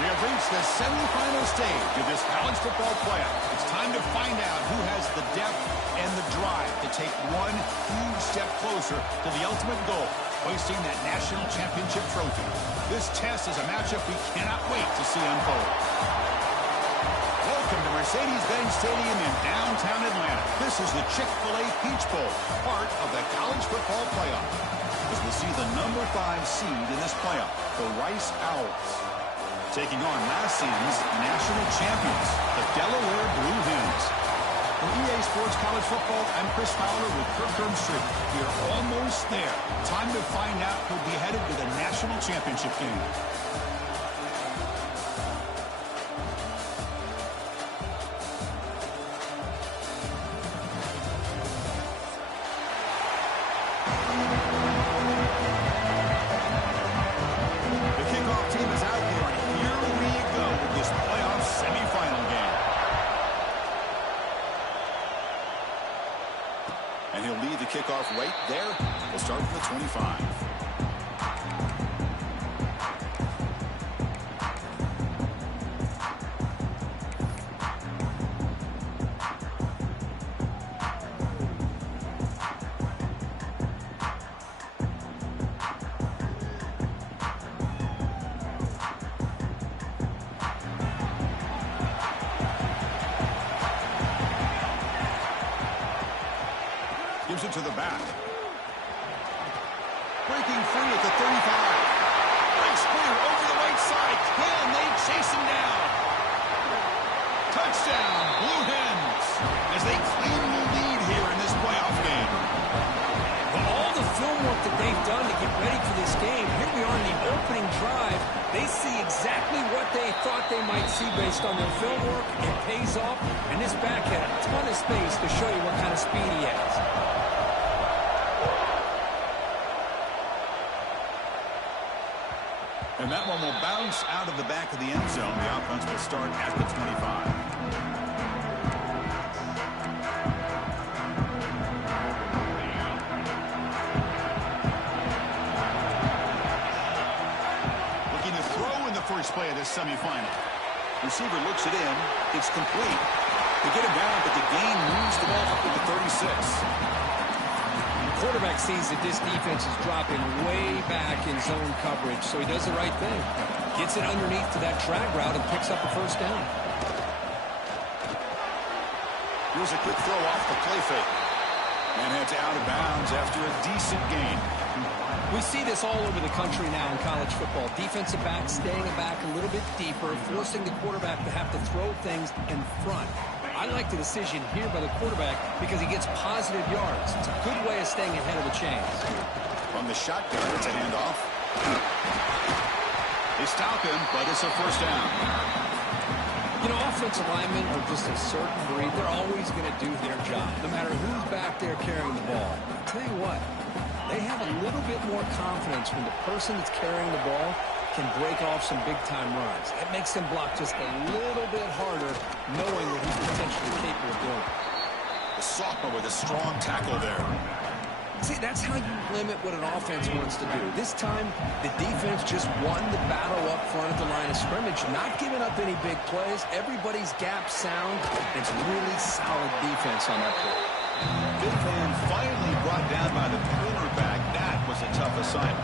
We have reached the semifinal stage of this college football playoff. It's time to find out who has the depth and the drive to take one huge step closer to the ultimate goal, hoisting that national championship trophy. This test is a matchup we cannot wait to see unfold. Welcome to Mercedes-Benz Stadium in downtown Atlanta. This is the Chick-fil-A Peach Bowl, part of the college football playoff. As we see the number 5 seed in this playoff, the Rice Owls, taking on last season's national champions, the Delaware Blue Hens. For EA Sports College Football, I'm Chris Fowler with Kirk Street. We are almost there. Time to find out who'll be headed to the national championship game. And he'll lead the kickoff right there. We'll start from the 25. Gives it to the back. Breaking free at the 35. Breaks clear over the right side. Can they chase him down? Touchdown, Blue Hens, as they claim the lead here in this playoff game. Well, all the film work that they've done to get ready for this game, here we are in the opening drive. They see exactly what they thought they might see based on their film work. It pays off, and this back had a ton of space to show you what kind of speed he has. And that one will bounce out of the back of the end zone. The offense will start at the 25. Looking to throw in the first play of this semifinal. Receiver looks it in. It's complete. They get it down, but the gain moves the ball up to the 36. Quarterback sees that this defense is dropping way back in zone coverage, so he does the right thing. Gets it underneath to that drag route and picks up a first down. Here's a quick throw off the play fake. And heads out of bounds after a decent gain. We see this all over the country now in college football. Defensive backs staying back a little bit deeper, forcing the quarterback to have to throw things in front. I like the decision here by the quarterback because he gets positive yards. It's a good way of staying ahead of the chains. From the shotgun, it's a handoff. They stop him, but it's a first down. You know, offensive linemen are just a certain breed. They're always going to do their job, no matter who's back there carrying the ball. I'll tell you what, they have a little bit more confidence when the person that's carrying the ball can break off some big-time runs. It makes them block just a little bit harder, knowing what he's potentially capable of doing. The sophomore with a strong tackle there. See, that's how you limit what an offense wants to do. This time, the defense just won the battle up front at the line of scrimmage, not giving up any big plays. Everybody's gap sound. It's really solid defense on that play. Big man finally brought down by the cornerback. That was a tough assignment.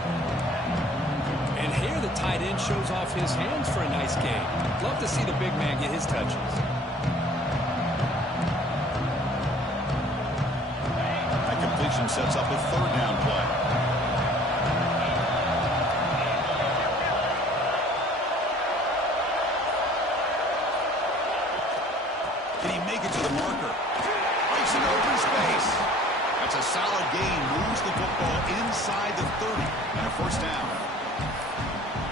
And here the tight end shows off his hands for a nice game. Love to see the big man get his touches. That completion sets up a third down play. Can he make it to the marker? Breaks an open space. That's a solid gain. Moves the football inside the 30 and a first down.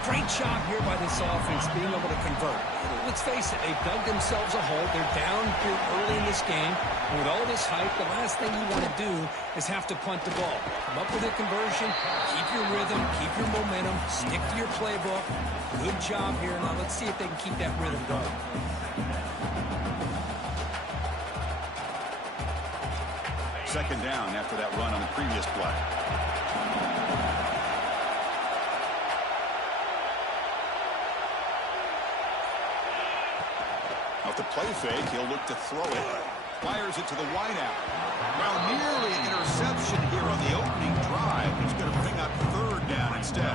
Great job here by this offense being able to convert. Let's face it, they've dug themselves a hole. They're down here early in this game. And with all this hype, the last thing you want to do is have to punt the ball. Come up with a conversion, keep your rhythm, keep your momentum, stick to your playbook. Good job here. Now let's see if they can keep that rhythm going. Second down after that run on the previous play. Off the play fake, he'll look to throw it. Fires it to the wideout. Well, nearly an interception here on the opening drive. He's going to bring up third down instead.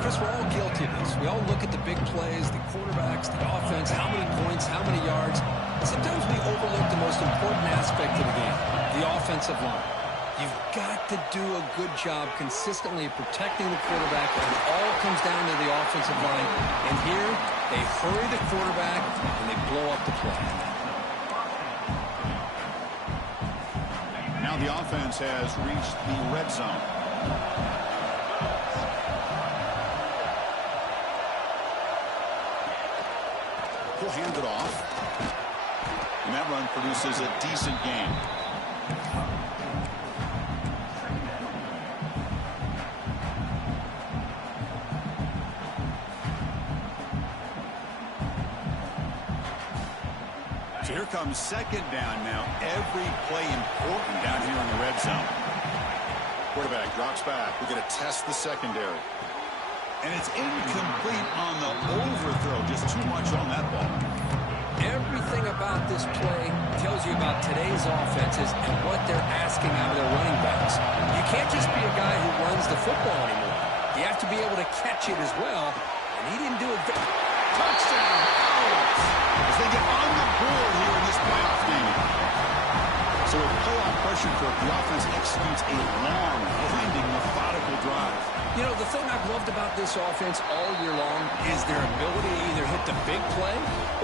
Chris, we're all guilty of this. We all look at the big plays, the quarterbacks, the offense, how many points, how many yards. Sometimes we overlook the most important aspect of the game, the offensive line. You've got to do a good job consistently protecting the quarterback, and it all comes down to the offensive line. And here, they hurry the quarterback, and they blow up the play. Now the offense has reached the red zone. He'll hand it off. And that run produces a decent gain. So here comes second down now. Every play important down here in the red zone. Quarterback drops back. We're going to test the secondary. And it's incomplete on the overthrow. Just too much on that ball. Everything about this play tells you about today's offenses and what they're asking out of their running backs. You can't just be a guy who runs the football anymore. You have to be able to catch it as well. And he didn't do it. Touchdown, Owls, as they get on the board here in this playoff game. So with playoff pressure for the offense executes a long, winding, methodical drive. You know, the thing I've loved about this offense all year long is their ability to either hit the big play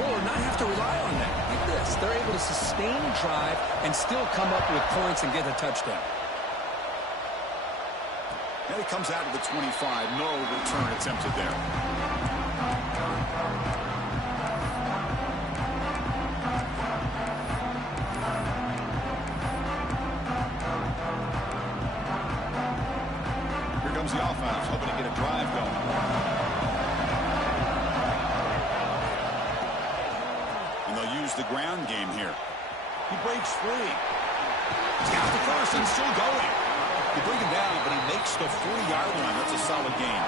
or not have to rely on that. Look at this. They're able to sustain drive and still come up with points and get a touchdown. And it comes out of the 25. No return attempted there. The offense hoping to get a drive going. And they'll use the ground game here. He breaks free. He's got the first and still going. They bring him down, but he makes the 40-yard line. That's a solid gain.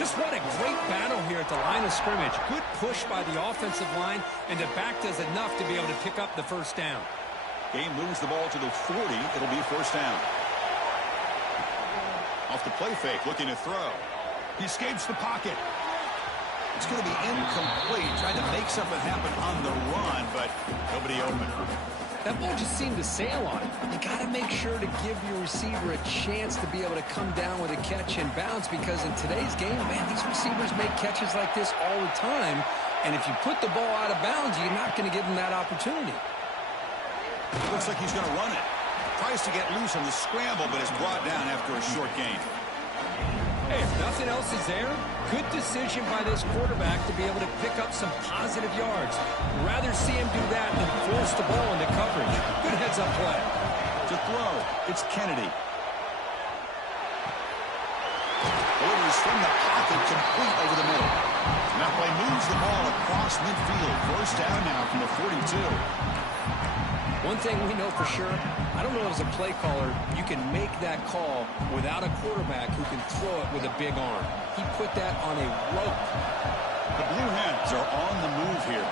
Just what a great battle here at the line of scrimmage. Good push by the offensive line, and the back does enough to be able to pick up the first down. Game moves the ball to the 40. It'll be first down. Off the play fake, looking to throw. He escapes the pocket. It's going to be incomplete, trying to make something happen on the run, but nobody open. That ball just seemed to sail on it. You got to make sure to give your receiver a chance to be able to come down with a catch and bounce, because in today's game, man, these receivers make catches like this all the time, and if you put the ball out of bounds, you're not going to give them that opportunity. Looks like he's going to run it. Tries to get loose on the scramble, but is brought down after a short gain. Hey, if nothing else is there, good decision by this quarterback to be able to pick up some positive yards. Rather see him do that than force the ball into coverage. Good heads-up play. To throw, it's Kennedy. Delivers from the pocket, complete over the middle. And that play moves the ball across midfield. First down now from the 42. One thing we know for sure, I don't know as a play caller, you can make that call without a quarterback who can throw it with a big arm. He put that on a rope. The Blue Hens are on the move here.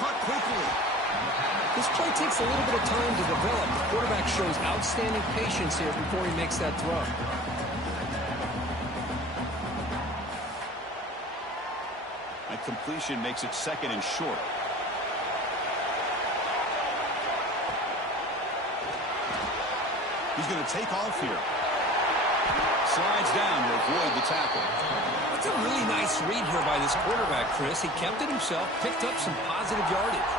Caught quickly. This play takes a little bit of time to develop. The quarterback shows outstanding patience here before he makes that throw. That completion makes it second and short. He's going to take off here. Slides down to avoid the tackle. That's a really nice read here by this quarterback, Chris. He kept it himself, picked up some positive yardage.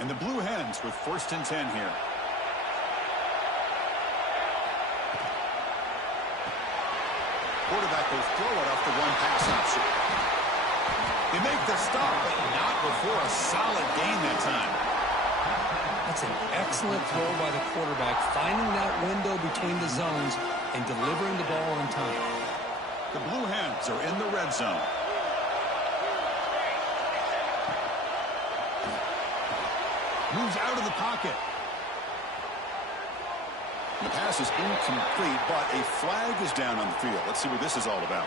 And the Blue Hens with first and 10 here. Quarterback will throw it off the one pass option. They make the stop, but not before a solid gain that time. That's an excellent throw by the quarterback, finding that window between the zones and delivering the ball on time. The Blue Hens are in the red zone. Moves out of the pocket. The pass is incomplete, but a flag is down on the field. Let's see what this is all about.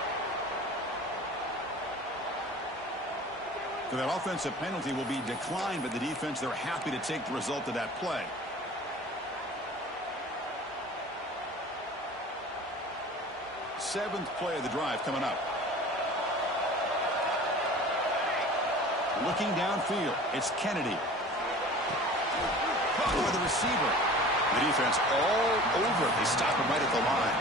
So that offensive penalty will be declined by the defense. They're happy to take the result of that play. Seventh play of the drive coming up. Looking downfield, it's Kennedy. Caught by the receiver. The defense all over it. They stop him right at the line.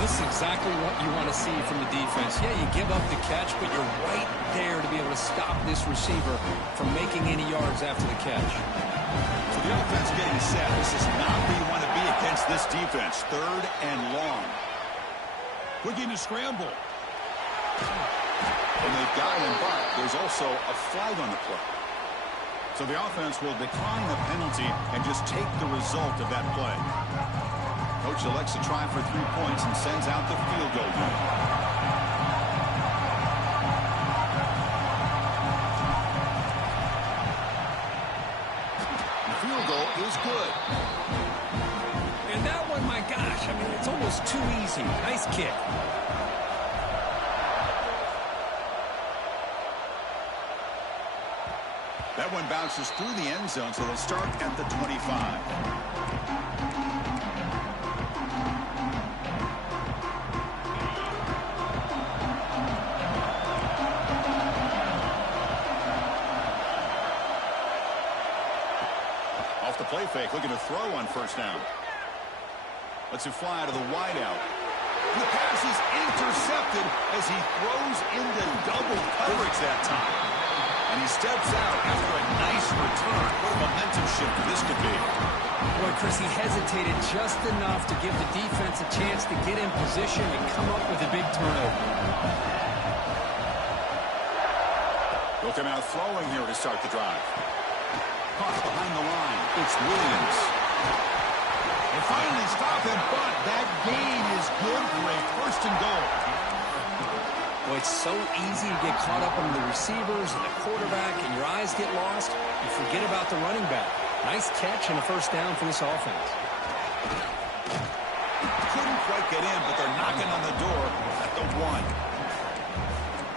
This is exactly what you want to see from the defense. Yeah, you give up the catch, but you're right there to be able to stop this receiver from making any yards after the catch. So the offense getting set. This is not where you want to be against this defense. Third and long. Looking to scramble. And they've got him, but there's also a flag on the play. So the offense will decline the penalty and just take the result of that play. Coach elects to try for 3 points and sends out the field goal unit. The field goal is good. And that one, my gosh, I mean, it's almost too easy. Nice kick. That one bounces through the end zone, so they'll start at the 25. Off the play fake, looking to throw on first down. Lets it fly to the wideout. The pass is intercepted as he throws into double coverage that time. And he steps out after a nice return. What a momentum shifter this could be. Boy, Chris, he hesitated just enough to give the defense a chance to get in position and come up with a big turnover. Look him out throwing here to start the drive. Caught behind the line. It's Williams. They finally stop him, but that gain is good for a first and goal. Boy, it's so easy to get caught up on the receivers and the quarterback, and your eyes get lost. You forget about the running back. Nice catch and a first down for this offense. Couldn't quite get in, but they're knocking on the door at the 1.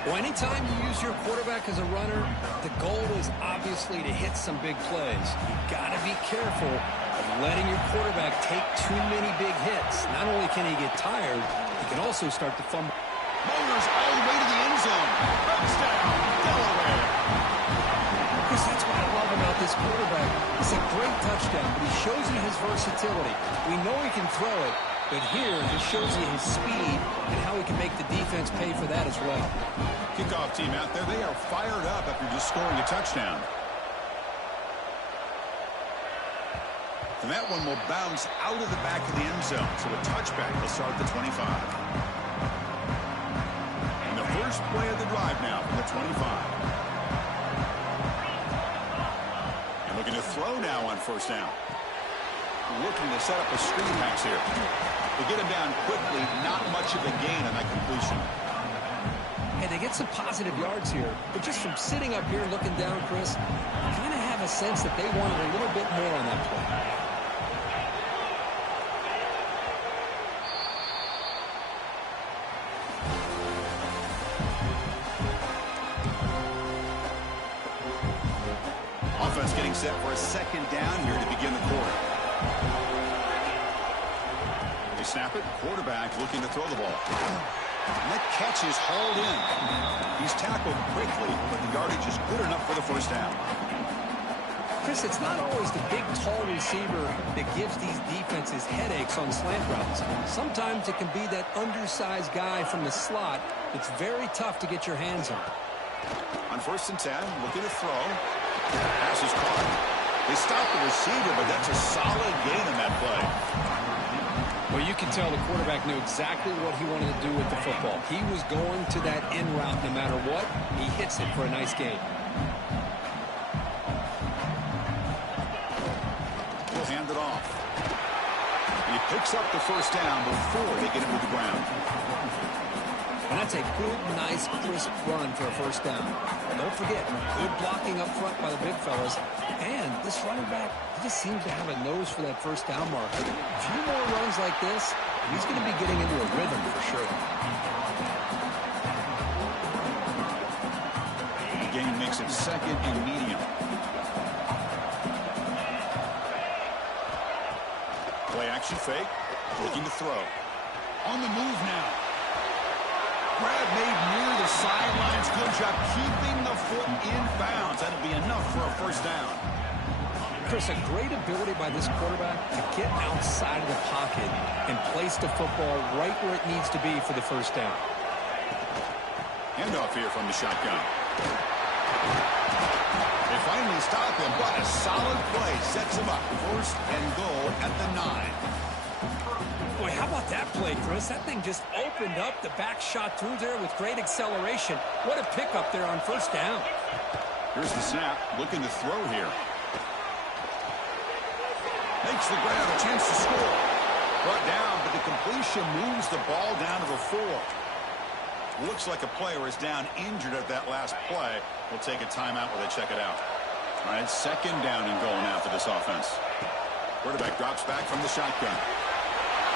Well, anytime you use your quarterback as a runner, the goal is obviously to hit some big plays. You've got to be careful of letting your quarterback take too many big hits. Not only can he get tired, he can also start to fumble. Motors all the way to the end zone. Touchdown, Delaware. Chris, that's what I love about this quarterback. It's a great touchdown, but he shows you his versatility. We know he can throw it, but here he shows you his speed and how he can make the defense pay for that as well. Kickoff team out there, they are fired up after just scoring a touchdown. And that one will bounce out of the back of the end zone. So a touchback will start the 25. First play of the drive now from the 25. And looking to throw now on first down. Looking to set up a screen pass here. They get him down quickly, not much of a gain on that completion. Hey, they get some positive yards here, but just from sitting up here and looking down, Chris, you kind of have a sense that they wanted a little bit more on that play. Offense getting set for a second down here to begin the quarter. They snap it. Quarterback looking to throw the ball. And that catch is hauled in. He's tackled quickly, but the yardage is good enough for the first down. Chris, it's not always the big, tall receiver that gives these defenses headaches on slant routes. Sometimes it can be that undersized guy from the slot that's very tough to get your hands on. On first and 10, looking to throw. Pass is caught. They stop the receiver, but that's a solid gain on that play. Well, you can tell the quarterback knew exactly what he wanted to do with the football. He was going to that in route no matter what. He hits it for a nice gain. He'll hand it off. And he picks up the first down before they get him to the ground. And that's a good, nice, crisp run for a first down. Don't forget, good blocking up front by the big fellas. And this running back, he just seems to have a nose for that first down marker. A few more runs like this, and he's going to be getting into a rhythm for sure. The game makes it second and medium. Play action fake. Looking to throw. On the move now. Grab made near the sidelines. Good job keeping the foot in bounds. That'll be enough for a first down. Chris, a great ability by this quarterback to get outside of the pocket and place the football right where it needs to be for the first down. Handoff here from the shotgun. They finally stop him, but a solid play sets him up. First and goal at the 9. Boy, how about that play, Chris? That thing just opened up. The back shot through there with great acceleration. What a pickup there on first down. Here's the snap. Looking to throw here. Makes the grab, a chance to score. Brought down, but the completion moves the ball down to the 4. Looks like a player is down injured at that last play. We'll take a timeout while they check it out. All right, second down and goal now for this offense. Quarterback drops back from the shotgun.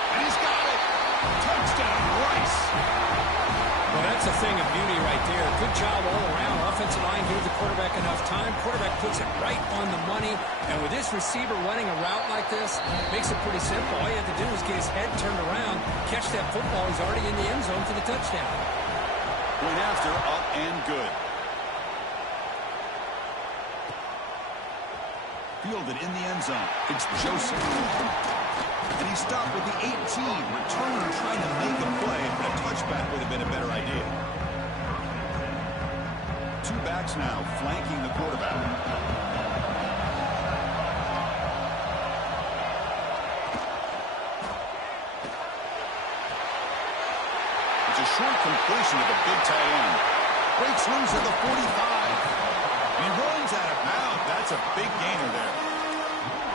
And he's got it. Touchdown, Rice. Well, that's a thing of beauty right there. Good job all around. Offensive line gave the quarterback enough time. Quarterback puts it right on the money. And with this receiver running a route like this, makes it pretty simple. All you have to do is get his head turned around, catch that football. He's already in the end zone for the touchdown. Point after, up and good. Fielded in the end zone. It's Joseph. And he stopped with the 18. Returner trying to make a play, but a touchback would have been a better idea. Two backs now flanking the quarterback. It's a short completion to the big tight end. Breaks loose at the 45. And he runs out of bounds. That's a big gainer there.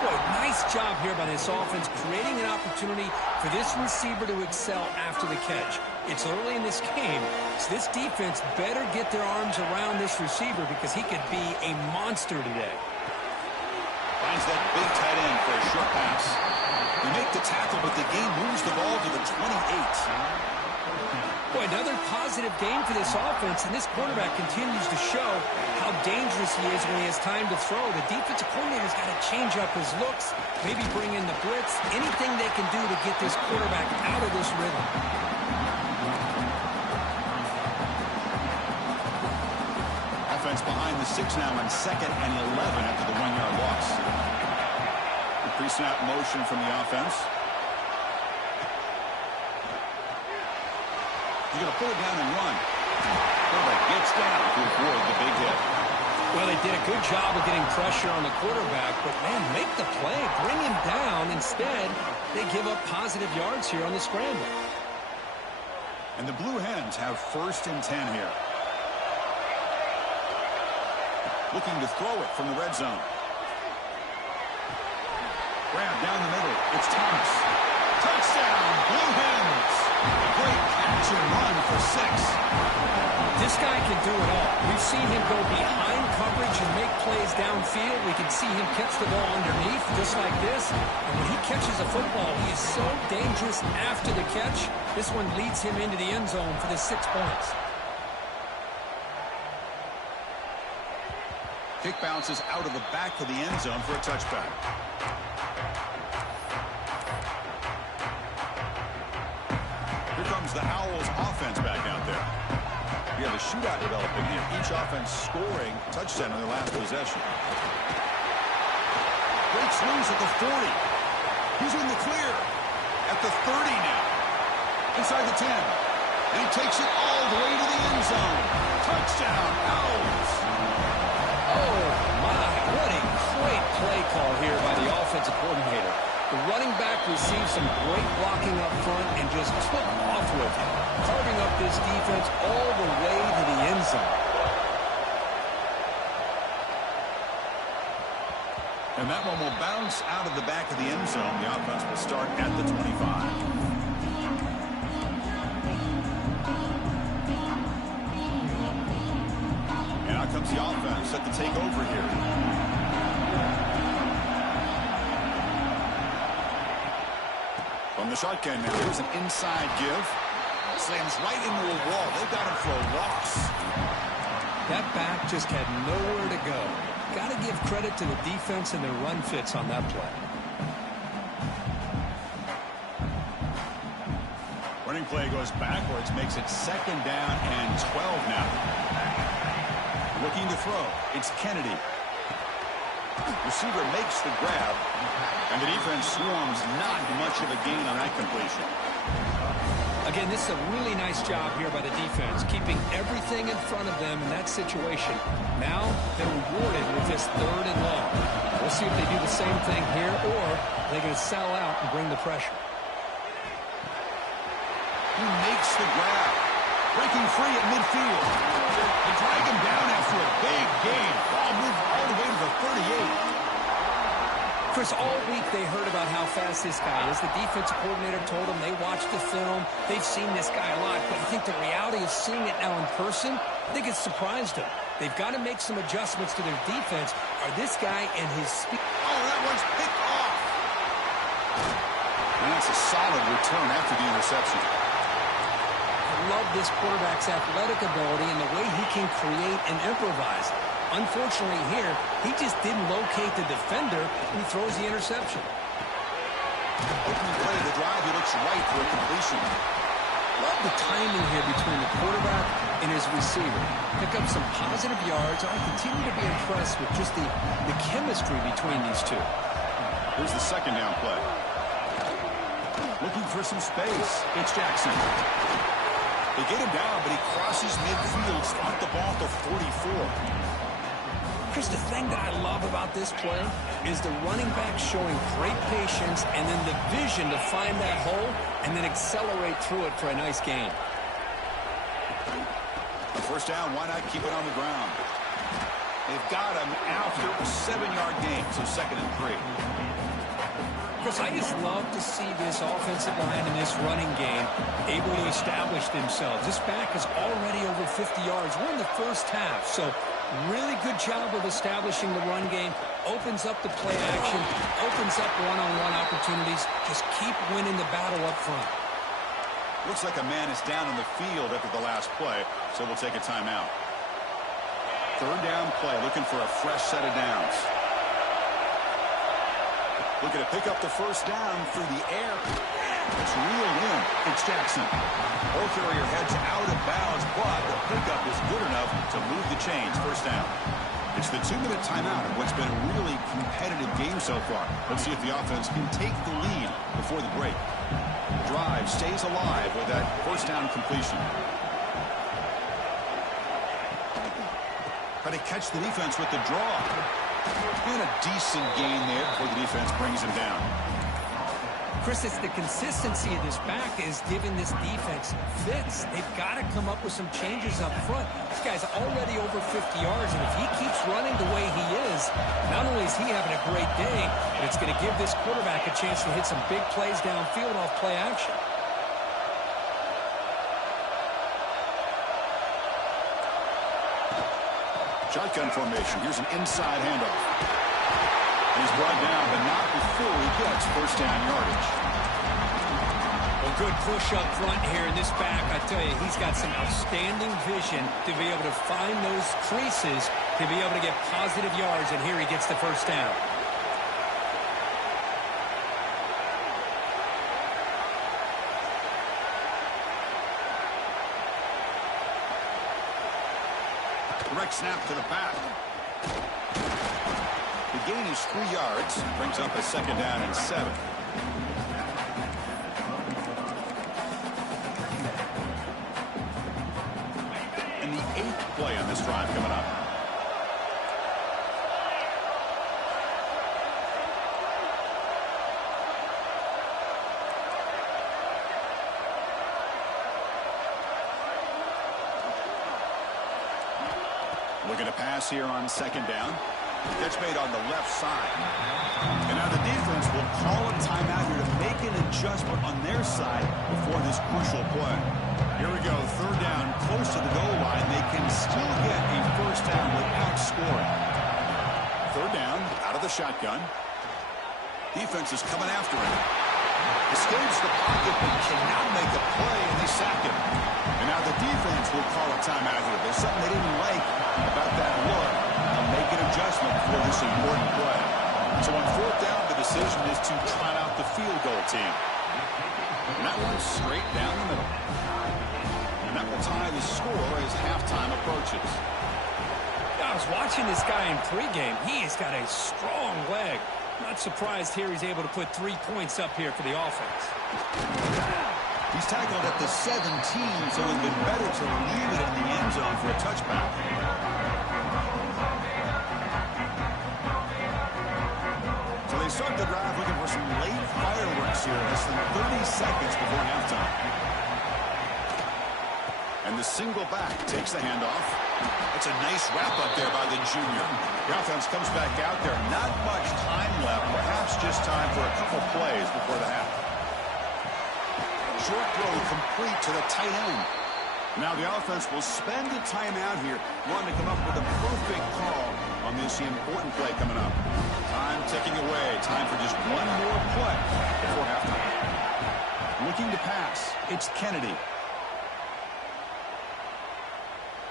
Boy, nice job here by this offense, creating an opportunity for this receiver to excel after the catch. It's early in this game, so this defense better get their arms around this receiver because he could be a monster today. Finds that big tight end for a short pass. They make the tackle, but the game moves the ball to the 28. Boy, another positive game for this offense, and this quarterback continues to show how dangerous he is when he has time to throw. The defensive coordinator's got to change up his looks, maybe bring in the blitz, anything they can do to get this quarterback out of this rhythm. Offense behind the 6 now on 2nd and 11 after the 1-yard loss. The pre-snap motion from the offense. He's going to pull it down and run. Quarterback gets down to avoid the big hit. Well, they did a good job of getting pressure on the quarterback, but, man, make the play. Bring him down. Instead, they give up positive yards here on the scramble. And the Blue Hens have 1st and 10 here. Looking to throw it from the red zone. Grab down the middle. It's Thomas. Touchdown, Blue Hens. Great catch and run for 6. This guy can do it all. We've seen him go behind coverage and make plays downfield. We can see him catch the ball underneath just like this. And when he catches a football, he is so dangerous after the catch. This one leads him into the end zone for the 6 points. Kick bounces out of the back of the end zone for a touchback. Here comes the Owls offense back out there. We have a shootout developing here. Each offense scoring touchdown in their last possession. Breaks loose at the 40. He's in the clear. At the 30 now. Inside the 10. And he takes it all the way to the end zone. Touchdown, Owls. Oh, my. What a great play call here by the offensive coordinator. The running back received some great blocking up front and just took off with it, carving up this defense all the way to the end zone. And that one will bounce out of the back of the end zone. The offense will start at the 25. offense set to take over here. From the shotgun now, here's an inside give. Slams right into a wall. They've got him for a loss. That back just had nowhere to go. Got to give credit to the defense and their run fits on that play. Running play goes backwards, makes it 2nd down and 12 now. Looking to throw. It's Kennedy. Receiver makes the grab, and the defense swarms. Not much of a gain on that completion. Again, this is a really nice job here by the defense, keeping everything in front of them in that situation. Now they're rewarded with this 3rd and long. We'll see if they do the same thing here, or they're going to sell out and bring the pressure. He makes the grab. Breaking free at midfield. They drag him down after a big gain. Ball moved all the way to the 38. Chris, all week they heard about how fast this guy is. The defensive coordinator told them they watched the film. They've seen this guy a lot. But I think the reality of seeing it now in person, I think it's surprised them. They've got to make some adjustments to their defense. Are this guy and his speed... Oh, that one's picked off. And that's a solid return after the interception. I love this quarterback's athletic ability and the way he can create and improvise. Unfortunately here, he just didn't locate the defender and he throws the interception. Opening play of the drive, he looks right for a completion. Love the timing here between the quarterback and his receiver. Pick up some positive yards. I continue to be impressed with just the chemistry between these two. Here's the 2nd down play. Looking for some space. It's Jackson. They get him down, but he crosses midfield, start the ball to 44. Chris, the thing that I love about this play is the running back showing great patience and then the vision to find that hole and then accelerate through it for a nice gain. On 1st down, why not keep it on the ground? They've got him after a 7-yard gain, so 2nd and 3. Chris, I just love to see this offensive line and this running game able to establish themselves. This back is already over 50 yards. We're in the 1st half, so really good job of establishing the run game. Opens up the play action, opens up one-on-one opportunities. Just keep winning the battle up front. Looks like a man is down on the field after the last play, so we'll take a timeout. 3rd down play, looking for a fresh set of downs. Looking to pick up the 1st down through the air. It's reeled in. It's Jackson. Ball carrier heads out of bounds, but the pickup is good enough to move the chains. 1st down. It's the 2-minute timeout of what's been a really competitive game so far. Let's see if the offense can take the lead before the break. Drive stays alive with that 1st down completion. Try to catch the defense with the draw. And a decent gain there before the defense brings him down. Chris, it's the consistency of this back is giving this defense fits. They've got to come up with some changes up front. This guy's already over 50 yards, and if he keeps running the way he is, not only is he having a great day, but it's going to give this quarterback a chance to hit some big plays downfield off play action. Shotgun formation. Here's an inside handoff. He's brought down, but not before he gets 1st down yardage. Well, good push up front here in this back. I tell you, he's got some outstanding vision to be able to find those creases, to be able to get positive yards, and here he gets the 1st down. Direct snap to the back. The gain is 3 yards. Brings up a 2nd down and 7. And the 8th play on this drive coming up. Looking to pass here on 2nd down. Catch made on the left side. And now the defense will call a timeout here to make an adjustment on their side before this crucial play. Here we go, third down, close to the goal line. They can still get a first down without scoring. Third down, out of the shotgun. Defense is coming after him. Escapes the pocket but cannot make a play, and they sack him. And now the defense will call a timeout here. There's something they didn't like about that look. They'll make an adjustment for this important play. So on fourth down, the decision is to trot out the field goal team. And that one's straight down the middle. And that will tie the score as halftime approaches. I was watching this guy in pregame. He's got a strong leg. Not surprised here he's able to put 3 points up here for the offense. He's tackled at the 17, so it would have been better to leave it in the end zone for a touchback. So they start the drive looking for some late fireworks here, less than 30 seconds before halftime. And the single back takes the handoff. It's a nice wrap up there by the junior. The offense comes back out there. Not much time left. Perhaps just time for a couple plays before the half. Short throw complete to the tight end. Now the offense will spend a timeout here, wanting to come up with a perfect call on this important play coming up. Time ticking away. Time for just one more play before halftime. Looking to pass. It's Kennedy.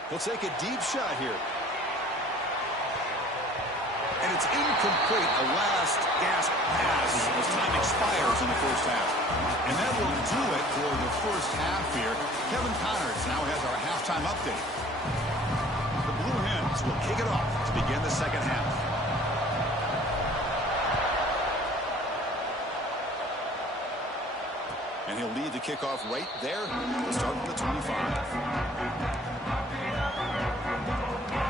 He'll take a deep shot here. And it's incomplete. A last gasp pass as time expires in the first half. And that will do it for the first half here. Kevin Connors now has our halftime update. The Blue Hens will kick it off to begin the second half. And he'll lead the kickoff right there to start from the 25.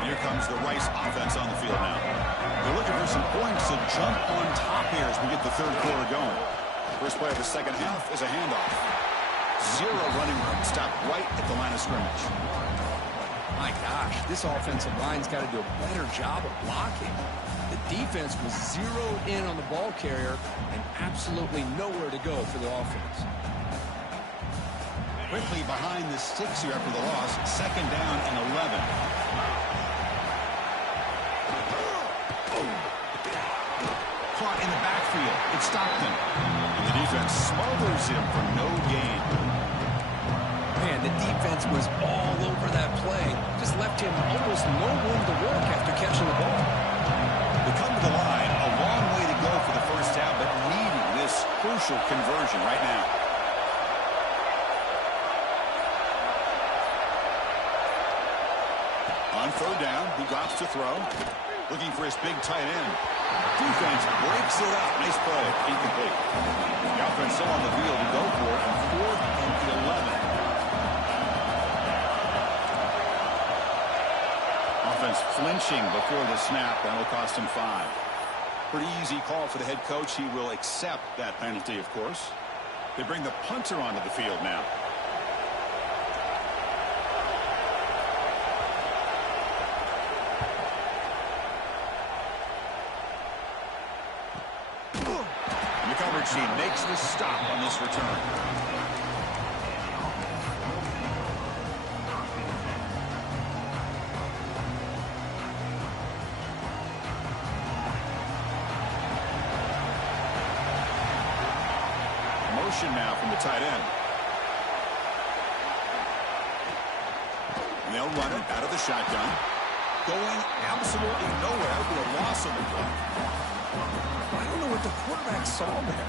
Here comes the Rice offense on the field now. They're looking for some points to jump on top here as we get the third quarter going. First play of the second half is a handoff. Zero running room. Stopped right at the line of scrimmage. My gosh, this offensive line's got to do a better job of blocking. The defense was zeroed in on the ball carrier and absolutely nowhere to go for the offense. Quickly behind the sticks here after the loss. Second down and 11. Caught in the backfield. It stopped him. And the defense smothers him for no gain. Man, the defense was all over that play. Just left him almost no room to work after catching the ball. They come to the line. A long way to go for the first down, but needing this crucial conversion right now. On third down, he drops to throw. Looking for his big tight end. Defense breaks it up. Nice play. Incomplete. The offense still on the field to go for it on 4th and 11. Offense flinching before the snap. That will cost him 5. Pretty easy call for the head coach. He will accept that penalty, of course. They bring the punter onto the field now. She makes the stop on this return. Motion now from the tight end. And they'll run it out of the shotgun. Going absolutely nowhere for a loss of the play. I don't know what the quarterback saw there.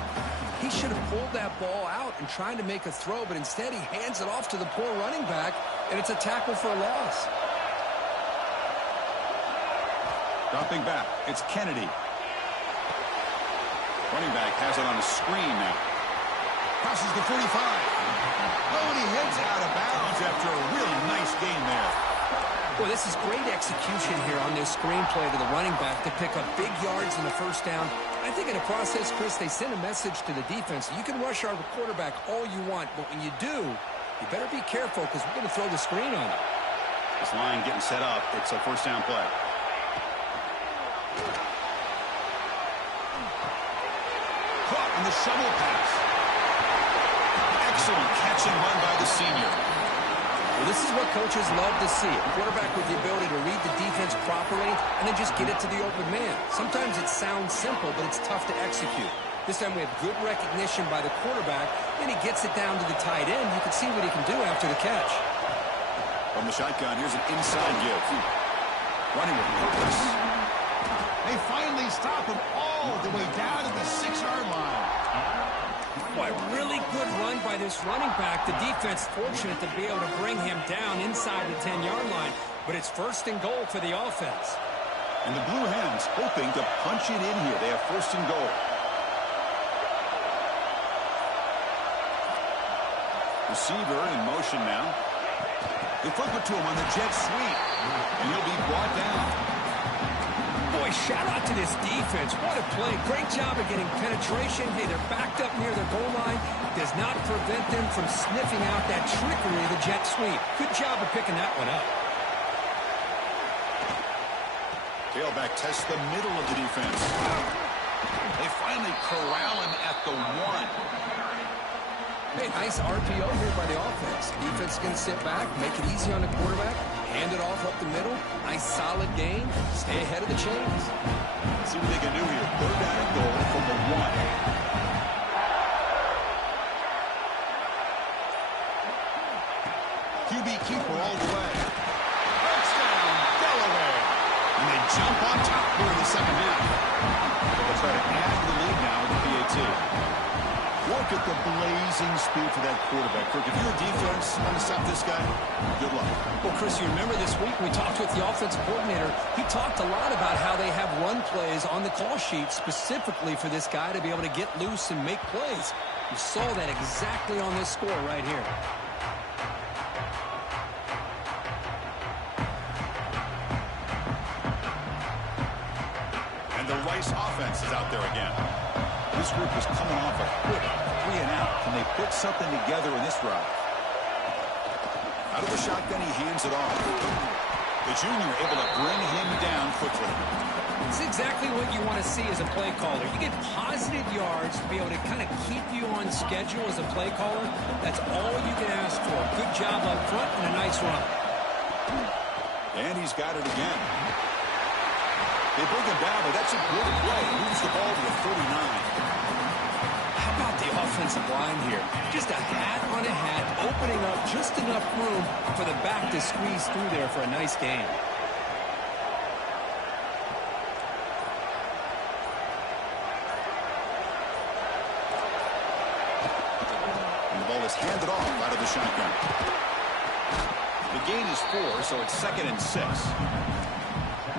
He should have pulled that ball out and tried to make a throw, but instead he hands it off to the poor running back, and it's a tackle for a loss. Dropping back, it's Kennedy. Running back has it on a screen now. Crosses the 45. Oh, and he heads out of bounds after a really nice game there. Boy, this is great execution here on this screenplay to the running back to pick up big yards in the first down. I think in the process, Chris, they send a message to the defense. You can rush our quarterback all you want, but when you do, you better be careful because we're going to throw the screen on it. This line getting set up. It's a first down play. Caught on the shovel pass. Excellent catch and run by the senior. Well, this is what coaches love to see. A quarterback with the ability to read the defense properly and then just get it to the open man. Sometimes it sounds simple, but it's tough to execute. This time we have good recognition by the quarterback, and he gets it down to the tight end. You can see what he can do after the catch. From the shotgun, here's an inside give. Running with purpose. They finally stop him all the way down to the 6-yard line. Boy, really good run by this running back. The defense fortunate to be able to bring him down inside the 10-yard line, but it's first and goal for the offense. And the Blue Hens hoping to punch it in here. They have first and goal. Receiver in motion now. They flip it to him on the jet sweep, and he'll be brought down. Boy, shout out to this defense. What a play. Great job of getting penetration. Hey, they're backed up near their goal line. Does not prevent them from sniffing out that trickery of the jet sweep. Good job of picking that one up. Tailback tests the middle of the defense. They finally corral him at the 1. Hey, nice RPO here by the offense. Defense is going to sit back, make it easy on the quarterback, hand it off up the middle. Nice solid game. Stay ahead of the chains. See what they can do here. Third down and goal from the 1. QB keeper all the way. Touchdown, Delaware. And they jump on top here in the second half. They'll try to add to the lead now with the PAT. Look at the blazing speed for that quarterback. Kirk, if you're a defense want to stop this guy, good luck. Well, Chris, you remember this week we talked with the offensive coordinator. He talked a lot about how they have run plays on the call sheet specifically for this guy to be able to get loose and make plays. You saw that exactly on this score right here. And the Rice offense is out there again. This group is coming off a quick 3-and-out. Can they put something together in this drive? Out of the shotgun, he hands it off. The junior able to bring him down quickly. It's exactly what you want to see as a play caller. You get positive yards to be able to kind of keep you on schedule as a play caller. That's all you can ask for. Good job up front and a nice run. And he's got it again. They bring him down, but that's a good play. Moves the ball to the 39. How about the offensive line here? Just a hat on a hat, opening up just enough room for the back to squeeze through there for a nice gain. And the ball is handed off out of the shotgun. The gain is 4, so it's 2nd and 6.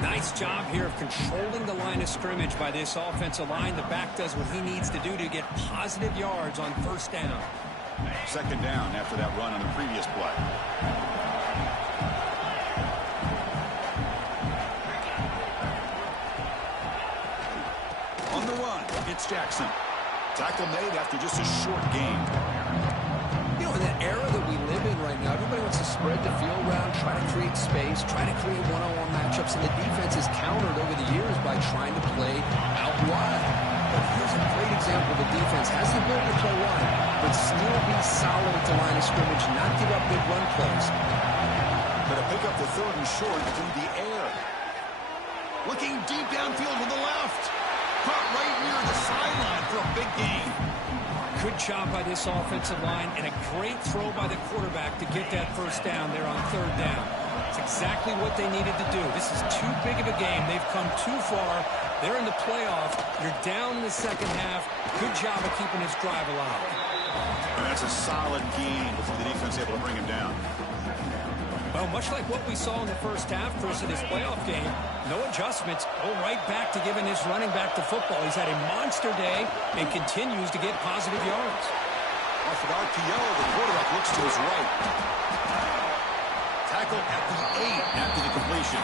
Nice job here of controlling the line of scrimmage by this offensive line. The back does what he needs to do to get positive yards on first down. 2nd down after that run on the previous play. On the run, it's Jackson. Tackle made after just a short gain. You know, in that era that we live in right now, everybody wants to spread the field around, try to create space, try to create one-on-one matchups, and the defense is countered over the years by trying to play out wide. But here's a great example. The defense has the ability to play wide, but still be solid at the line of scrimmage, not give up big run plays. Gonna pick up the 3rd and short through the air. Looking deep downfield to the left. Caught right near the sideline for a big gain. Good job by this offensive line and a great throw by the quarterback to get that first down there on 3rd down. It's exactly what they needed to do. This is too big of a game. They've come too far. They're in the playoff. You're down in the second half. Good job of keeping this drive alive. And that's a solid gain before the defense able to bring him down. Well, much like what we saw in the first half, Chris, of this playoff game, no adjustments. Go right back to giving his running back the football. He's had a monster day and continues to get positive yards. Off an RPO, the quarterback looks to his right. Tackle at the 8 after the completion.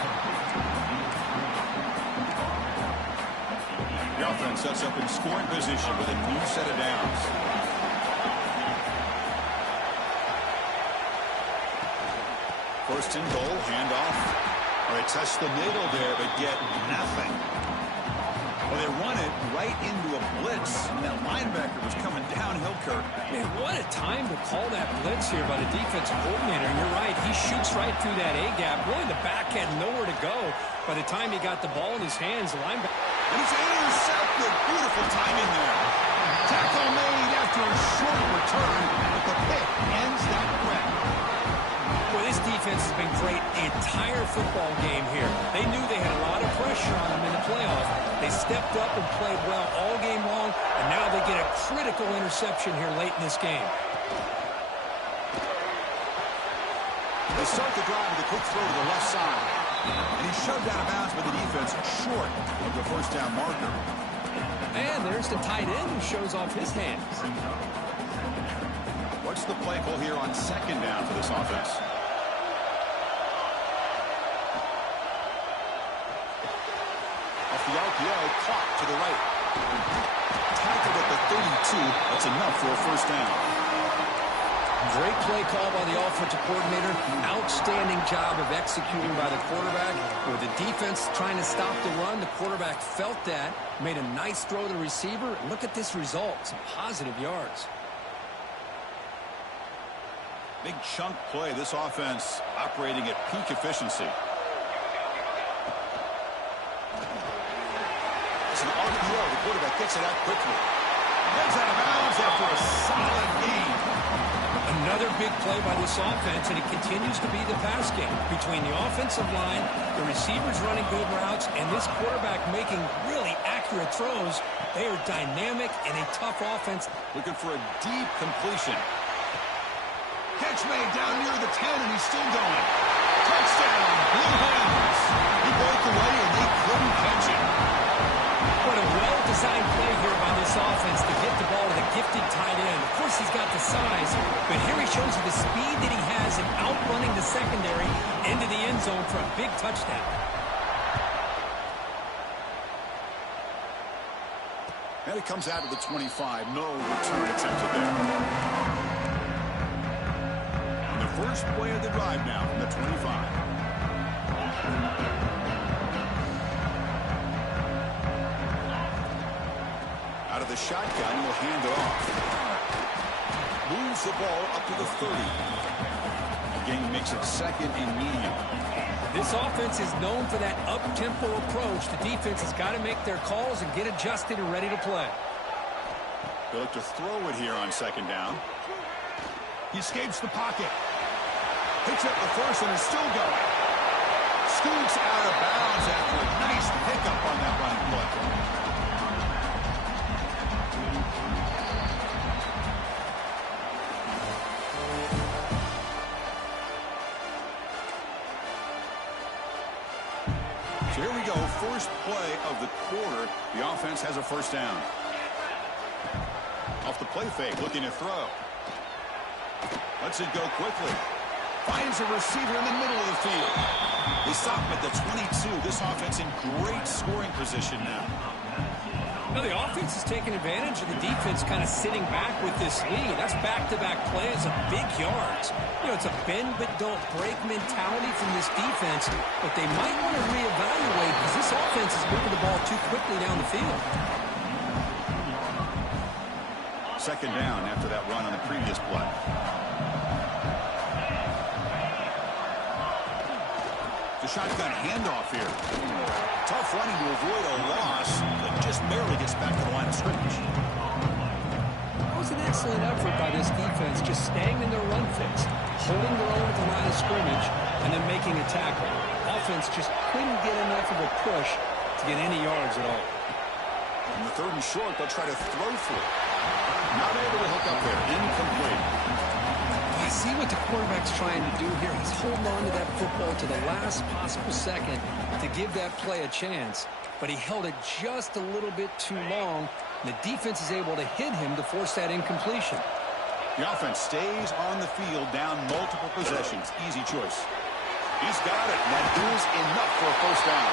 The offense sets up in scoring position with a new set of downs. First and goal, handoff. All right, test the middle there, but get nothing. That linebacker was coming downhill, Kirk. Man, what a time to call that blitz here by the defensive coordinator. And you're right, he shoots right through that A-gap. Really, the back had nowhere to go. By the time he got the ball in his hands, the linebacker... And it's intercepted. Beautiful timing there. Tackle made after a short return, but the pick ends that threat. Well, this defense has been great the entire football game here. They knew they had a lot of pressure on them in the playoff. They stepped up and played well all game long, and now they get a critical interception here late in this game. They start the drive with a quick throw to the left side. And he's shoved out of bounds by the defense short of the first down marker. And there's the tight end who shows off his hands. What's the play call here on second down for this offense? Off the RPO, caught to the right. Tackled at the 32. That's enough for a first down. Great play call by the offensive coordinator. Outstanding job of executing by the quarterback. With the defense trying to stop the run, the quarterback felt that, made a nice throw to the receiver. And look at this result, some positive yards. Big chunk play. This offense operating at peak efficiency. It's an RPO. The quarterback gets it out quickly. Heads out of bounds after a solid gain. Another big play by this offense, and it continues to be the pass game. Between the offensive line, the receivers running good routes, and this quarterback making really accurate throws, they are dynamic and a tough offense. Looking for a deep completion. Catch made down near the 10, and he's still going. Touchdown, Blue Hens. He broke away, and they couldn't catch him. What a well-designed play here by this offense to get the ball to the gifted tight end. Of course, he's got the size, but here he shows you the speed that he has in outrunning the secondary into the end zone for a big touchdown. And it comes out of the 25. No return attempted there. And the first play of the drive now from the 25. Out of the shotgun, he'll hand it off. Moves the ball up to the 30. The game makes it second and medium. This offense is known for that up-tempo approach. The defense has got to make their calls and get adjusted and ready to play. They look to throw it here on second down. He escapes the pocket. Picks up the first and is still going. Scoots out of bounds after a nice pickup on that running play. So here we go, first play of the quarter. The offense has a first down. Off the play fake, looking to throw. Lets it go quickly. Finds a receiver in the middle of the field. They stop him at the 22. This offense in great scoring position now. Now, the offense is taking advantage of the defense kind of sitting back with this lead. That's back-to-back plays of big yards. You know, it's a bend-but-don't-break mentality from this defense, but they might want to reevaluate because this offense is moving the ball too quickly down the field. Second down after that run on the previous play. The shotgun handoff here. Tough running to avoid a loss, but just barely gets back to the line of scrimmage. That was an excellent effort by this defense, just staying in their run fix, holding their own at the line of scrimmage, and then making a tackle. Offense just couldn't get enough of a push to get any yards at all. On the third and short, they'll try to throw for it. Not able to hook up there. Incomplete. I see what the quarterback's trying to do here. He's holding on to that football to the last possible second to give that play a chance. But he held it just a little bit too long. And the defense is able to hit him to force that incompletion. The offense stays on the field down multiple possessions. Easy choice. He's got it. And that is enough for a first down.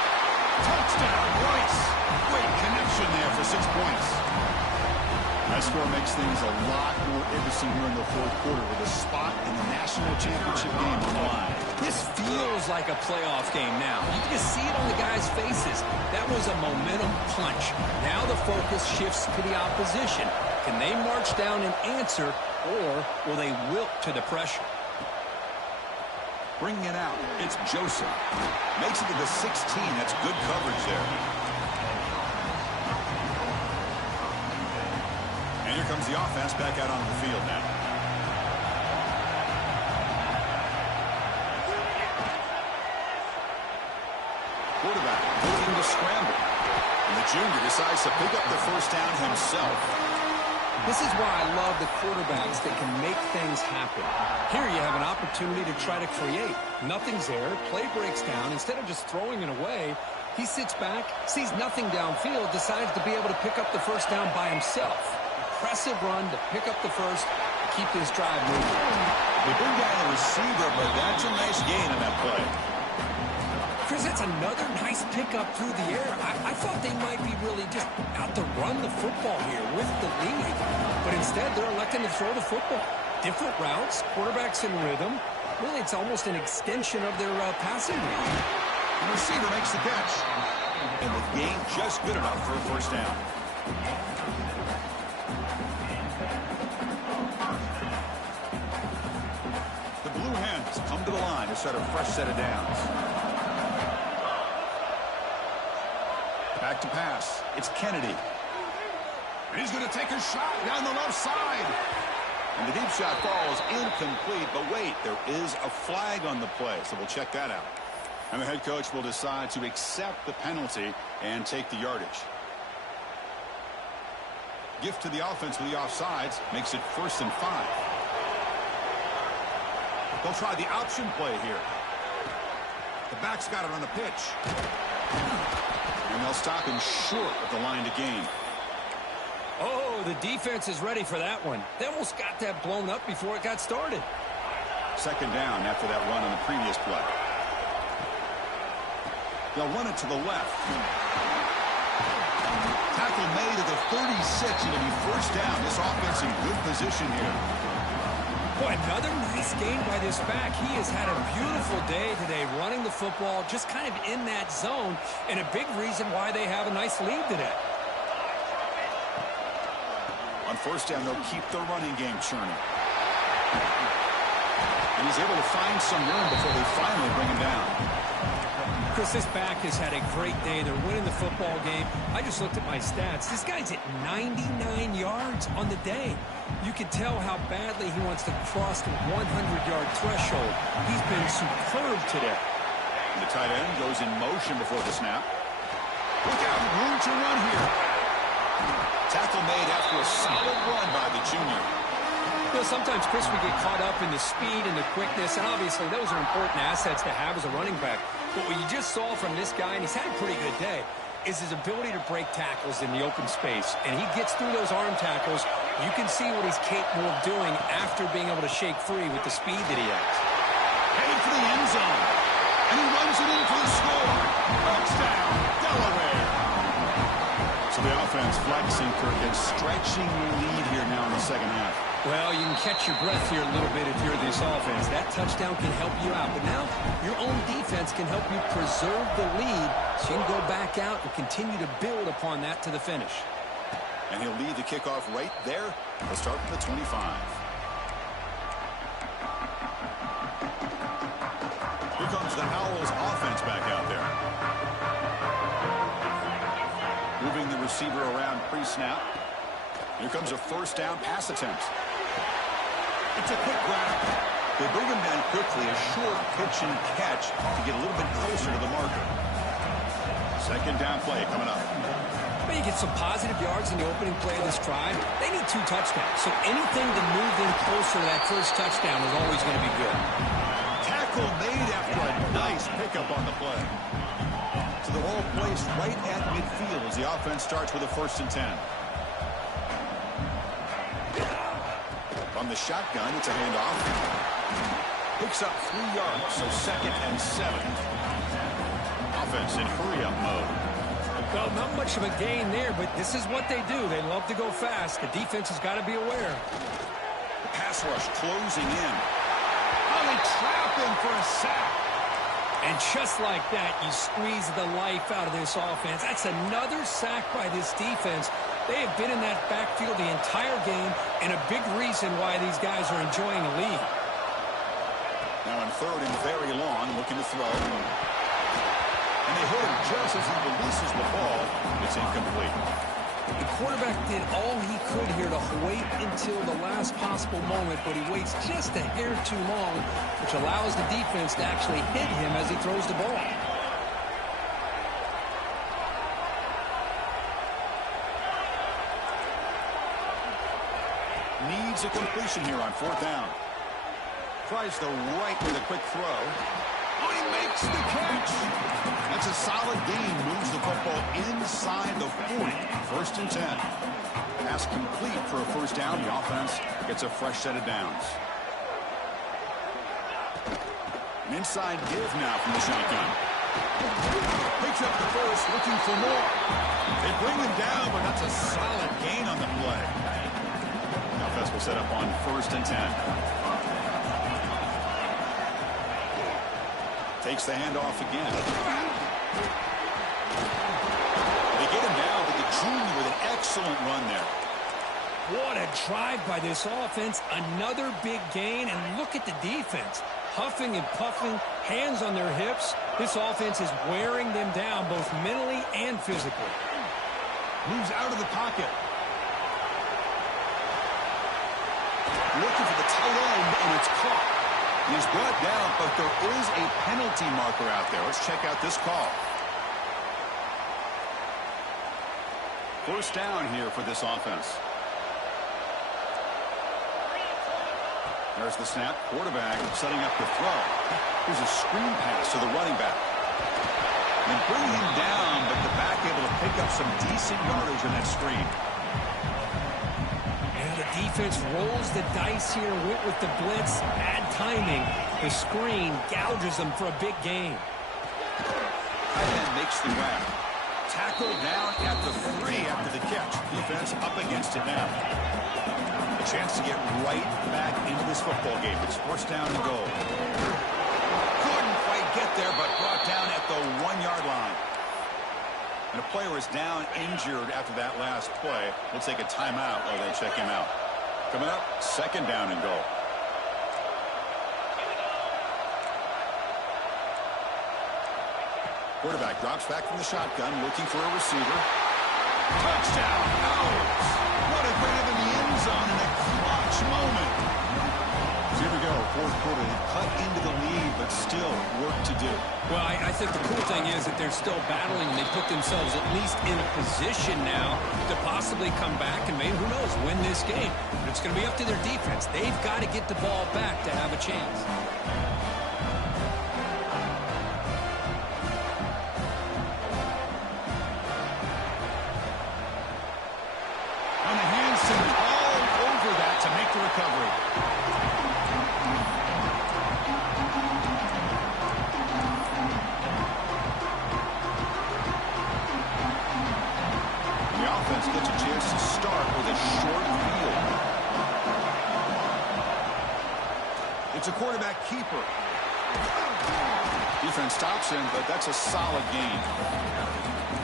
Touchdown, Rice. Great connection there for 6 points. That score makes things a lot more interesting here in the fourth quarter with a spot in the national championship game on the line. This feels like a playoff game now. You can see it on the guys' faces. That was a momentum punch. Now the focus shifts to the opposition. Can they march down and answer, or will they wilt to the pressure? Bringing it out, it's Joseph. Makes it to the 16. That's good coverage there. And here comes the offense back out on the field now. Quarterback looking to scramble. And the junior decides to pick up the first down himself. This is why I love the quarterbacks that can make things happen. Here you have an opportunity to try to create. Nothing's there. Play breaks down. Instead of just throwing it away, he sits back, sees nothing downfield, decides to be able to pick up the first down by himself. Impressive run to pick up the first, keep this drive moving. They bring down the receiver, but that's a nice gain on that play. Chris, that's another nice pickup through the air. I thought they might be really just out to run the football here with the lead. But instead, they're electing to throw the football. Different routes, quarterbacks in rhythm. Really, it's almost an extension of their passing game. The receiver makes the catch. And the gain just good enough for a first down. The Blue Hens come to the line to start a fresh set of downs. Back to pass. It's Kennedy. And he's going to take a shot down the left side. And the deep shot falls incomplete. But wait, there is a flag on the play, so we'll check that out. And the head coach will decide to accept the penalty and take the yardage. Gift to the offense with the offsides makes it 1st and 5. They'll try the option play here. The back's got it on the pitch. And they'll stop him short of the line to gain. Oh, the defense is ready for that one. They almost got that blown up before it got started. 2nd down after that run on the previous play. They'll run it to the left. Tackle made at the 36. It'll be 1st down. This offense in good position here. Boy, another nice gain by this back. He has had a beautiful day today running the football, just kind of in that zone, and a big reason why they have a nice lead today. On 1st down, they'll keep the running game churning. And he's able to find some room before they finally bring him down. Chris, this back has had a great day. They're winning the football game. I just looked at my stats. This guy's at 99 yards on the day. You can tell how badly he wants to cross the 100-yard threshold. He's been superb today. And the tight end goes in motion before the snap. Look out, room to run here. Tackle made after a solid run by the junior. You know, sometimes, Chris, we get caught up in the speed and the quickness, and obviously those are important assets to have as a running back. But what you just saw from this guy, and he's had a pretty good day, is his ability to break tackles in the open space. And he gets through those arm tackles. You can see what he's capable of doing after being able to shake free with the speed that he has. Headed for the end zone. And he runs it in for the score. Touchdown, Delaware. So the offense flexing, Kirk, and stretching your lead here now in the 2nd half. Well, you can catch your breath here a little bit if you're this offense. That touchdown can help you out. But now your own defense can help you preserve the lead so you can go back out and continue to build upon that to the finish. And he'll lead the kickoff right there. He'll start from the 25. Here comes the Owls offense back out there. Moving the receiver around pre-snap. Here comes a 1st down pass attempt. It's a quick grab. They bring him down quickly, a short pitch and catch to get a little bit closer to the marker. 2nd down play coming up. Well, you get some positive yards in the opening play of this drive. They need 2 touchdowns, so anything to move them closer to that first touchdown is always going to be good. Tackle made after a nice pickup on the play. So the ball placed right at midfield as the offense starts with a 1st and 10. From the shotgun, it's a handoff. Picks up 3 yards, so 2nd and 7. Offense in hurry-up mode. Well, not much of a gain there, but this is what they do. They love to go fast. The defense has got to be aware. The pass rush closing in. Oh, they trap him for a sack. And just like that, you squeeze the life out of this offense. That's another sack by this defense. They have been in that backfield the entire game, and a big reason why these guys are enjoying the lead. Now in third and very long, looking to throw. And they hit him just as he releases the ball. It's incomplete. The quarterback did all he could here to wait until the last possible moment, but he waits just a hair too long, which allows the defense to actually hit him as he throws the ball. Needs a completion here on fourth down. Tries the right with a quick throw. Oh, he makes the catch. That's a solid gain. Moves the football inside the 40. First and 10. Pass complete for a first down. The offense gets a fresh set of downs. An inside give now from the shotgun. Picks up the first, looking for more. They bring him down, but that's a solid gain on the play. The offense will set up on first and 10. Takes the handoff again. They get him down, but the junior with an excellent run there. What a drive by this offense. Another big gain, and look at the defense. Huffing and puffing, hands on their hips. This offense is wearing them down both mentally and physically. Moves out of the pocket. Looking for the tight end, and it's caught. He's brought down, but there is a penalty marker out there. Let's check out this call. First down here for this offense. There's the snap. Quarterback setting up the throw. Here's a screen pass to the running back. And bring him down, but the back able to pick up some decent yardage in that screen. Defense rolls the dice here, went with the blitz. Bad timing. The screen gouges them for a big gain. Tight end makes the grab. Tackled down at the 3 after the catch. Defense up against it now. A chance to get right back into this football game. It's first down and goal. Couldn't quite get there, but brought down at the 1-yard line. And a player is down injured after that last play. We'll take a timeout while they check him out. Coming up, second down and goal. Quarterback drops back from the shotgun, looking for a receiver. Touchdown, Owls! What a grab in the end zone in a clutch moment. So here we go, fourth quarter. They cut into the lead, but still work to do. Well, I think the cool thing is that they're still battling, and they put themselves at least in a position now to possibly come back and maybe, who knows, win this game. But it's going to be up to their defense. They've got to get the ball back to have a chance. And the hands all over that to make the recovery. Gets a chance to start with a short field. It's a quarterback keeper. Defense stops him, but that's a solid gain.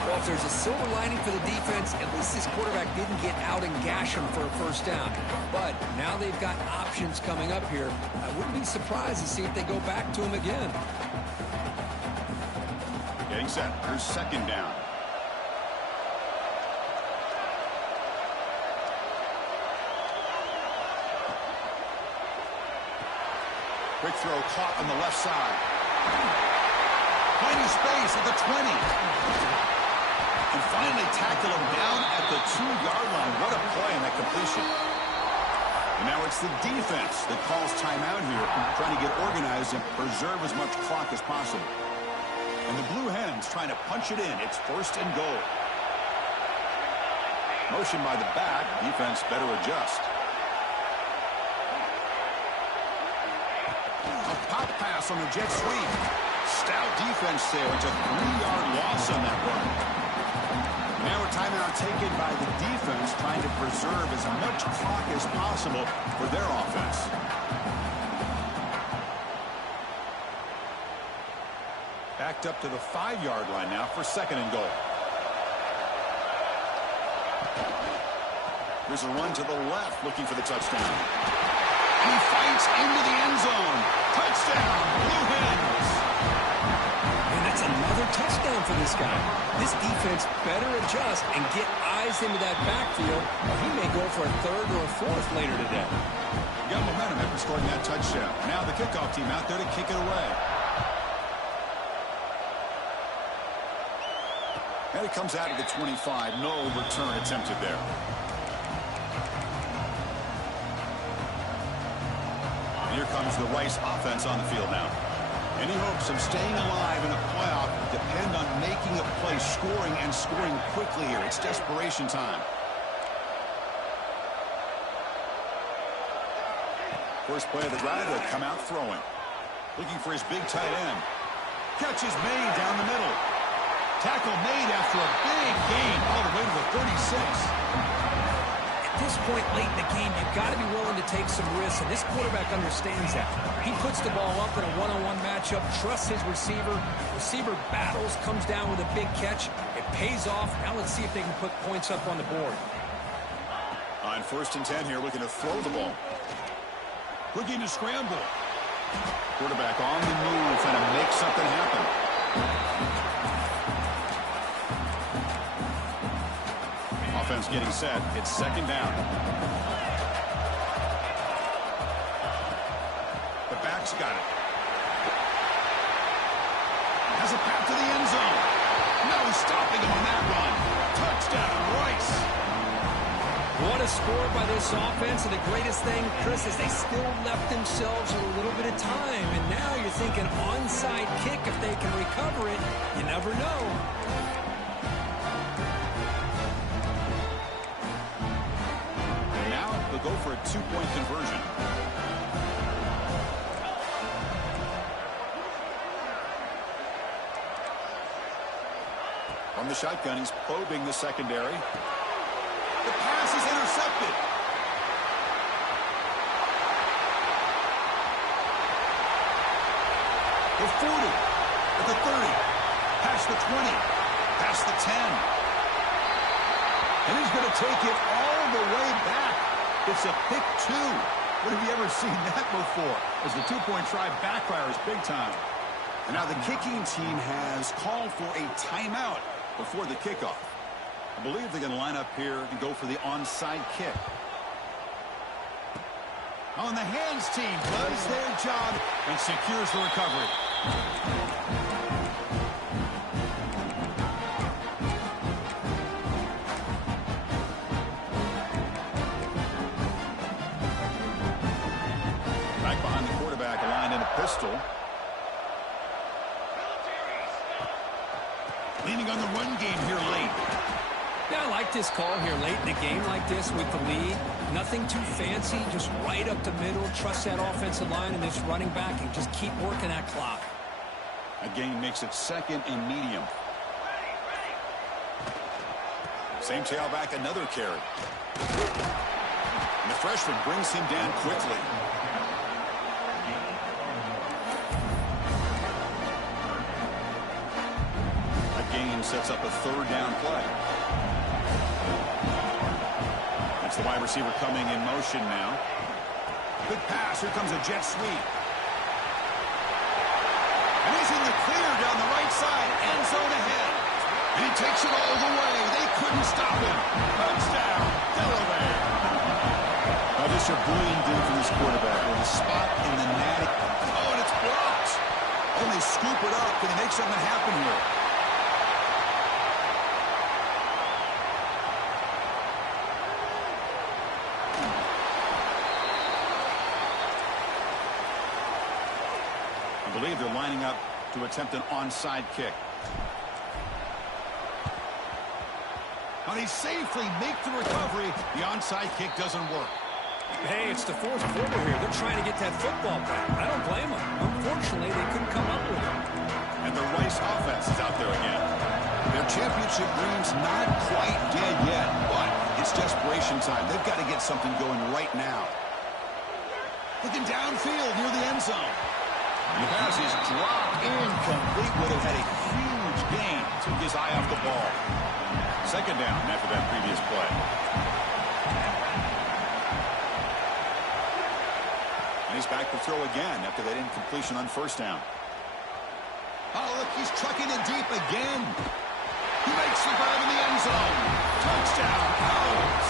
Well, if there's a silver lining for the defense, at least this quarterback didn't get out and gash him for a first down. But now they've got options coming up here. I wouldn't be surprised to see if they go back to him again. Getting set. Here's second down. Quick throw caught on the left side. Finding space at the 20. And finally tackle him down at the 2-yard line. What a play in that completion. And now it's the defense that calls timeout here, trying to get organized and preserve as much clock as possible. And the Blue Hens trying to punch it in. It's first and goal. Motion by the back. Defense better adjust. A pop pass on the jet sweep. Stout defense there. It's a 3-yard loss on that run. Now a timeout taken by the defense, trying to preserve as much clock as possible for their offense. backed up to the 5-yard line now for 2nd and goal. Here's a run to the left, looking for the touchdown. And he fights into the end zone. Touchdown, Blue Hens. And that's another touchdown for this guy. This defense better adjust and get eyes into that backfield, or he may go for a 3rd or a 4th later today. Got momentum after scoring that touchdown. Now the kickoff team out there to kick it away. And it comes out of the 25. No return attempted there. And here comes the Rice offense on the field now. Any hopes of staying alive in a playoff depend on making a play, scoring and scoring quickly here. It's desperation time. First play of the drive, they'll come out throwing. Looking for his big tight end. Catch is made down the middle. Tackle made after a big gain all the way to the 36. At this point late in the game, you've got to be willing to take some risks, and this quarterback understands that. He puts the ball up in a one-on-one matchup, trusts his receiver. Receiver battles, comes down with a big catch. It pays off. Now let's see if they can put points up on the board. On 1st and 10 here, looking to throw the ball. Looking to scramble. Quarterback on the move, trying to make something happen. Offense getting set. It's 2nd down. The back's got it. Has a path to the end zone. No stopping him on that run. Touchdown, Rice. What a score by this offense, and the greatest thing, Chris, is they still left themselves with a little bit of time, and now you're thinking onside kick. If they can recover it, you never know. And now they'll go for a 2-point conversion. From the shotgun, he's probing the secondary. The pass is intercepted. The 40, at the 30, past the 20, past the 10. And he's going to take it all the way back. It's a pick 2. When have you ever seen that before? As the 2-point try backfires big time. And now the kicking team has called for a timeout before the kickoff. I believe they're going to line up here and go for the onside kick. On the hands team does their job and secures the recovery. Back behind the quarterback, aligned in a pistol. Leaning on the run game here late. Yeah, I like this call here late in the game like this with the lead. Nothing too fancy, just right up the middle. Trust that offensive line and this running back and just keep working that clock. A gain makes it 2nd and medium. Same tailback, another carry. And the freshman brings him down quickly. A gain sets up a 3rd down play. That's the wide receiver coming in motion now. Good pass. Here comes a jet sweep. And he's in the clear down the right side. End zone ahead. And he takes it all the way. They couldn't stop him. Touchdown, Delaware. Now just a brilliant dude from this quarterback with a spot in the net. Oh, and it's blocked. And they scoop it up. Can they make something happen here? I believe they're lining up to attempt an onside kick. Now they safely make the recovery. The onside kick doesn't work. Hey, it's the 4th quarter here. They're trying to get that football back. I don't blame them. Unfortunately, they couldn't come up with it. And the Rice offense is out there again. Their championship dream's not quite dead yet, but it's desperation time. They've got to get something going right now. Looking downfield near the end zone. The pass is dropped incomplete. Would have had a yards gain. Took his eye off the ball. Second down after that previous play. And he's back to throw again after that incompletion on first down. Oh, look, he's trucking it deep again. He makes the grab in the end zone. Touchdown, Owls.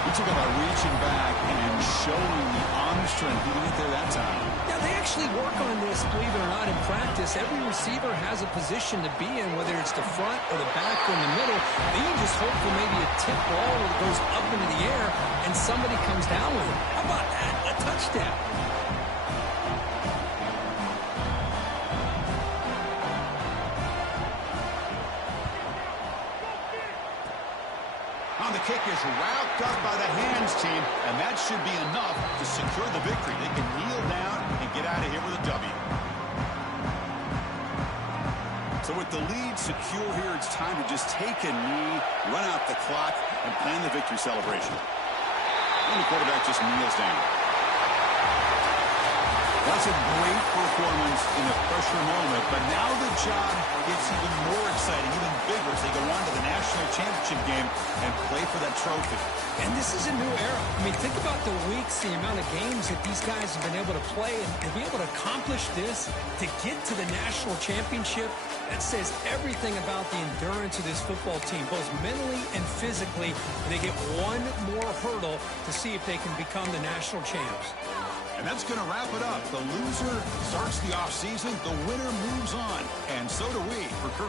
He took about reaching back and showing the arm strength. He didn't get there that time. Yeah, they actually work on this, believe it or not, in practice. Every receiver has a position to be in, whether it's the front or the back or in the middle. Then you just hope for maybe a tip ball that goes up into the air and somebody comes down with it. How about that? A touchdown. On the kick is wrapped up by the hands team, and that should be enough to secure the victory. They can kneel down and get out of here with a W. So with the lead secure here, it's time to just take a knee, run out the clock, and plan the victory celebration. And the quarterback just kneels down. That's a great performance in a pressure moment, but now the job gets even more exciting, even bigger as they go on to the national championship game and play for that trophy. And this is a new era. I mean, think about the weeks, the amount of games that these guys have been able to play, and to be able to accomplish this, to get to the national championship, that says everything about the endurance of this football team, both mentally and physically. They get one more hurdle to see if they can become the national champs. And that's going to wrap it up. The loser starts the offseason. The winner moves on. And so do we. For Kirk